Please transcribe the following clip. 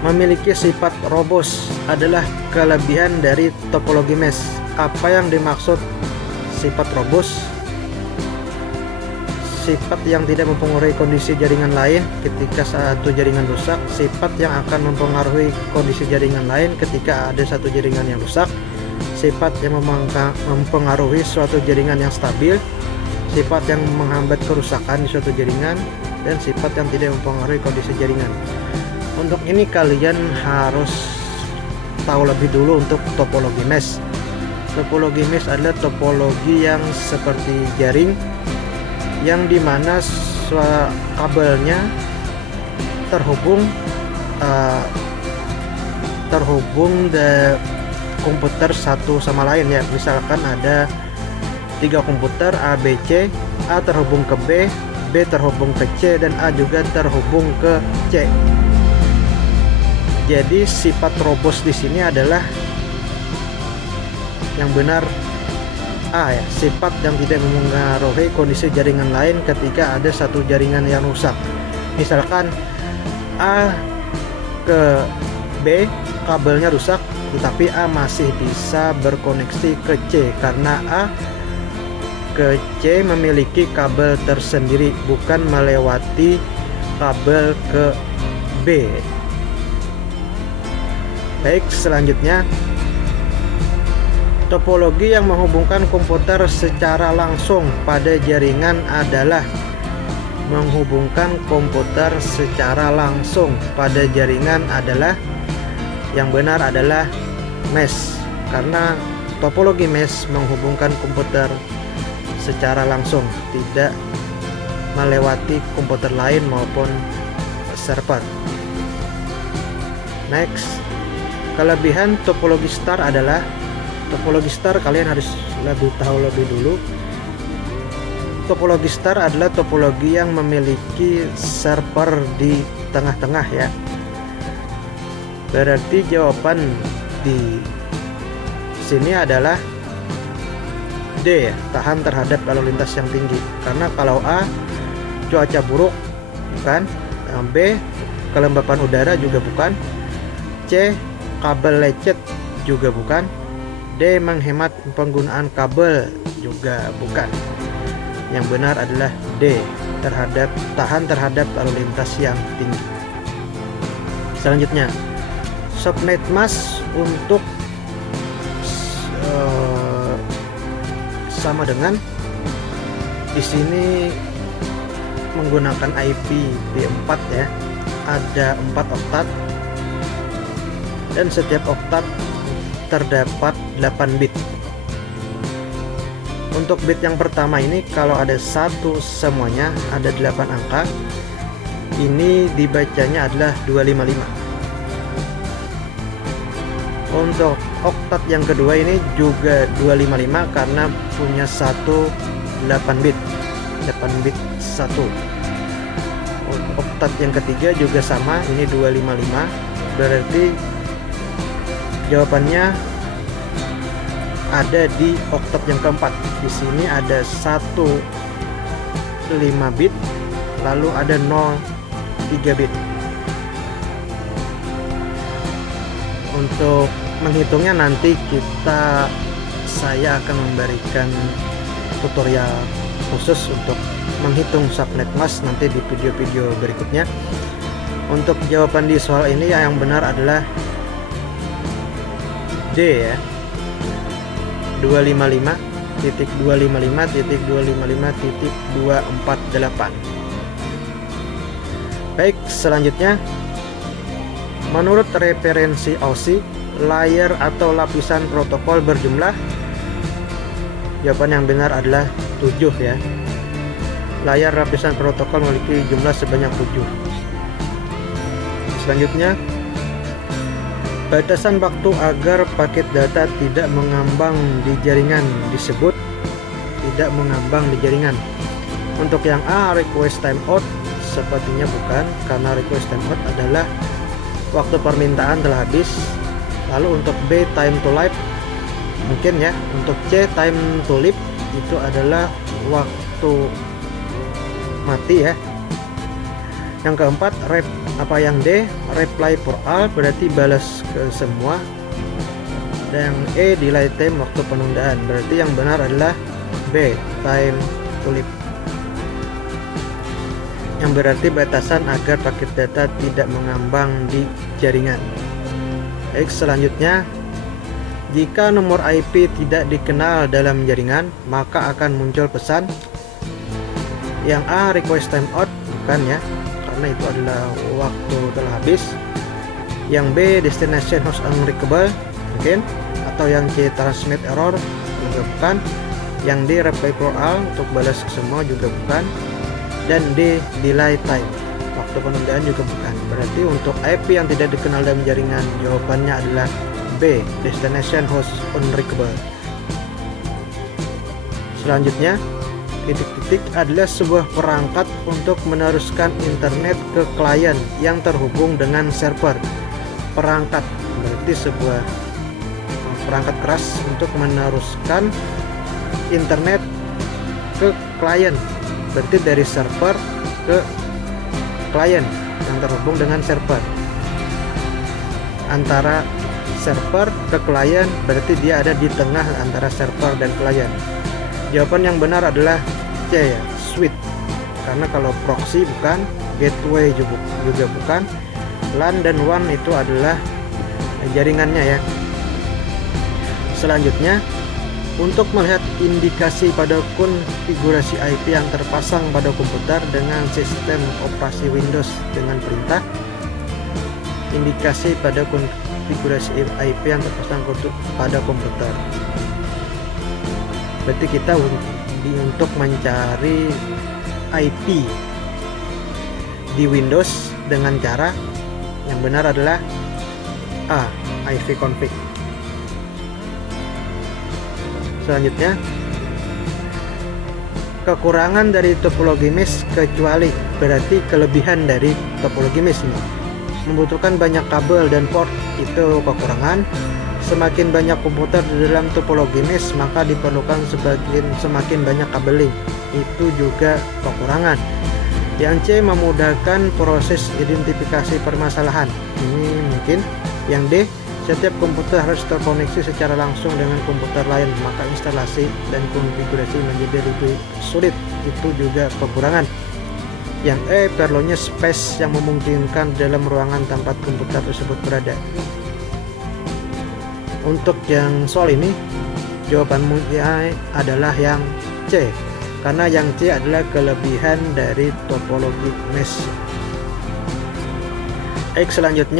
memiliki sifat robust adalah kelebihan dari topologi mesh. Apa yang dimaksud sifat robust? Sifat yang tidak mempengaruhi kondisi jaringan lain ketika satu jaringan rusak, sifat yang akan mempengaruhi kondisi jaringan lain ketika ada satu jaringan yang rusak, sifat yang mempengaruhi suatu jaringan yang stabil, sifat yang menghambat kerusakan di suatu jaringan, dan sifat yang tidak mempengaruhi kondisi jaringan. Untuk ini kalian harus tahu lebih dulu untuk topologi mesh. Topologi mesh adalah topologi yang seperti jaring, yang dimana kabelnya terhubung komputer satu sama lain ya. Misalkan ada 3 komputer A, B, C. A terhubung ke B, B terhubung ke C, dan A juga terhubung ke C. Jadi sifat robust di sini adalah yang benar A ya, sifat yang tidak mempengaruhi kondisi jaringan lain ketika ada satu jaringan yang rusak. Misalkan A ke B kabelnya rusak, tetapi A masih bisa berkoneksi ke C karena A ke C memiliki kabel tersendiri, bukan melewati kabel ke B. Baik, selanjutnya topologi yang menghubungkan komputer secara langsung pada jaringan adalah menghubungkan komputer secara langsung pada jaringan adalah yang benar adalah mesh, karena topologi mesh menghubungkan komputer secara langsung, tidak melewati komputer lain maupun server. Next, kelebihan topologi star adalah topologi star kalian harus lebih tahu lebih dulu. Topologi star adalah topologi yang memiliki server di tengah-tengah ya. Berarti jawaban di sini adalah D ya, tahan terhadap lalu lintas yang tinggi. Karena kalau A cuaca buruk bukan, B kelembapan udara juga bukan, C kabel lecet juga bukan, D menghemat penggunaan kabel juga bukan. Yang benar adalah D, tahan terhadap lalu lintas yang tinggi. Selanjutnya, subnet mask untuk sama dengan di sini menggunakan IPv4 ya. Ada 4 oktat dan setiap oktat terdapat 8 bit. Untuk bit yang pertama ini kalau ada 1 semuanya ada 8 angka. Ini dibacanya adalah 255. Untuk oktat yang kedua ini juga 255 karena punya 8 bit. 8 bit 1. Oktat yang ketiga juga sama, ini 255. Berarti jawabannya ada di oktat yang keempat. Di sini ada 1 5 bit, lalu ada 0 3 bit. Untuk menghitungnya nanti saya akan memberikan tutorial khusus untuk menghitung subnet mask nanti di video-video berikutnya. Untuk jawaban di soal ini yang benar adalah D ya, 255.255.255.248. Baik, selanjutnya menurut referensi OSI, layer atau lapisan protokol berjumlah, jawaban yang benar adalah 7 ya. Layar lapisan protokol memiliki jumlah sebanyak 7. Selanjutnya, batasan waktu agar paket data tidak mengambang di jaringan disebut tidak mengambang di jaringan. Untuk yang A, request timeout, sepertinya bukan, karena request timeout adalah waktu permintaan telah habis. Lalu untuk B, time to live, mungkin ya. Untuk C, time to live, itu adalah waktu mati ya. Yang keempat, yang D, reply for all, berarti balas ke semua. Dan yang E, delay time, waktu penundaan, berarti yang benar adalah B, time to leave, yang berarti batasan agar paket data tidak mengambang di jaringan. Baik, selanjutnya, jika nomor IP tidak dikenal dalam jaringan, maka akan muncul pesan. Yang A, request timeout, bukan ya, karena itu adalah waktu telah habis. Yang B, destination host unreachable, mungkin. Atau yang C, transmit error, juga bukan. Yang D, reply for all, untuk balas ke semua, juga bukan. Dan D, delay time, waktu penundaan, juga bukan. Berarti untuk IP yang tidak dikenal dalam jaringan, jawabannya adalah B, destination host unreachable. Selanjutnya, titik-titik adalah sebuah perangkat untuk meneruskan internet ke klien yang terhubung dengan server. Perangkat berarti sebuah perangkat keras untuk meneruskan internet ke klien, berarti dari server ke klien yang terhubung dengan server. Antara server ke klien berarti dia ada di tengah antara server dan klien. Jawaban yang benar adalah C ya, switch. Karena kalau proxy bukan, gateway juga bukan, LAN dan WAN itu adalah jaringannya ya. Selanjutnya, untuk melihat indikasi pada konfigurasi IP yang terpasang pada komputer dengan sistem operasi Windows dengan perintah, indikasi pada konfigurasi IP yang terpasang pada komputer. Berarti kita untuk mencari IP di Windows dengan cara yang benar adalah A, ipconfig. Selanjutnya, kekurangan dari topologi mesh kecuali, berarti kelebihan dari topologi mesh ini. Membutuhkan banyak kabel dan port, itu kekurangan. Semakin banyak komputer di dalam topologi mesh, maka diperlukan semakin banyak kabeling, itu juga kekurangan. Yang C, memudahkan proses identifikasi permasalahan, ini mungkin. Yang D, setiap komputer harus terkoneksi secara langsung dengan komputer lain, maka instalasi dan konfigurasi menjadi lebih sulit, itu juga kekurangan. Yang E, perlunya space yang memungkinkan dalam ruangan tempat komputer tersebut berada. Untuk yang soal ini, jawabanmu adalah yang C, karena yang C adalah kelebihan dari topologi mesh. Selanjutnya,